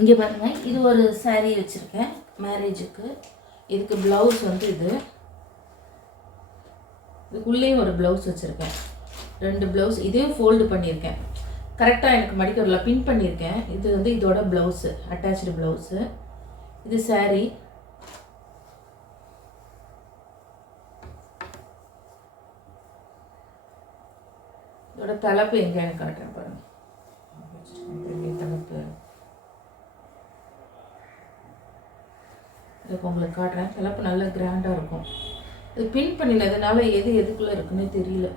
இங்கே பாருங்கள், இது ஒரு saree வச்சுருக்கேன் மேரேஜுக்கு. இதுக்கு ப்ளவுஸ் வந்து இதுக்குள்ளேயும் ஒரு ப்ளவுஸ் வச்சுருக்கேன். 2 ப்ளவுஸ் இதையும் ஃபோல்டு பண்ணியிருக்கேன். கரெக்டாக எனக்கு மடிக்கரில் பின் பண்ணியிருக்கேன். இது வந்து இதோட ப்ளவுஸு, அட்டாச்சு ப்ளவுஸு. இது saree. இதோட தலைப்பு எங்கே எனக்கு காட்டுறேன் பாருங்கள். தலைப்பு இதுக்கு உங்களுக்கு காட்டுறேன். தலைப்பு நல்லா கிராண்டாக இருக்கும். இது பின் பண்ணினதுனால எது எதுக்குள்ளே இருக்குன்னு தெரியல.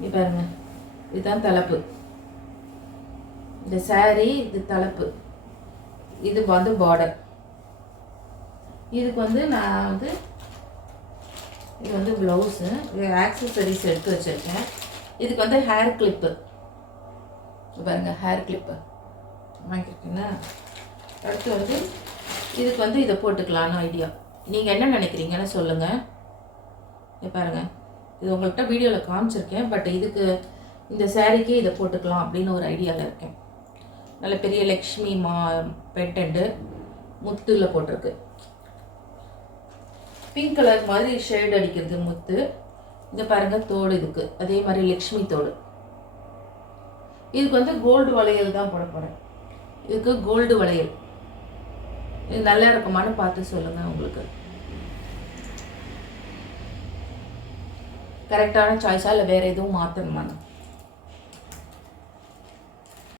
இது பாருங்க, இதுதான் தலைப்பு. இந்த saree இது தலைப்பு, இது வந்து பார்டர். இதுக்கு வந்து நான் வந்து இது வந்து ப்ளவுஸு. இது ஆக்சசரிஸ் எடுத்து வச்சுருக்கேன். இதுக்கு வந்து ஹேர் கிளிப்பு பாருங்கள், ஹேர் கிளிப்பு வாங்கியிருக்கீங்கன்னா. அடுத்து வந்து இதுக்கு வந்து இதை போட்டுக்கலான்னு ஐடியா. நீங்கள் என்ன நினைக்கிறீங்கன்னு சொல்லுங்கள். இது பாருங்கள், இது உங்கள்கிட்ட வீடியோவில் காமிச்சிருக்கேன். பட் இதுக்கு இந்த சாரீக்கே இதை போட்டுக்கலாம் அப்படின்னு ஒரு ஐடியாவில் இருக்கேன். நல்ல பெரிய லக்ஷ்மி பெண்டன்ட்டு முத்தில் போட்டிருக்கு. பிங்க் கலர் மாதிரி ஷேட் அடிக்கிறது முத்து. இந்த பாருங்கள் தோடு, இதுக்கு அதே மாதிரி லக்ஷ்மி தோடு. இதுக்கு வந்து கோல்டு வளையல் தான் போட போகிறேன். இதுக்கு கோல்டு வளையல். இது நல்லா இருக்குமான்னு பார்த்து சொல்லுங்கள். உங்களுக்கு கரெக்டான சாய்ஸா இல்லை வேறு எதுவும் மாற்றணுமான்னு.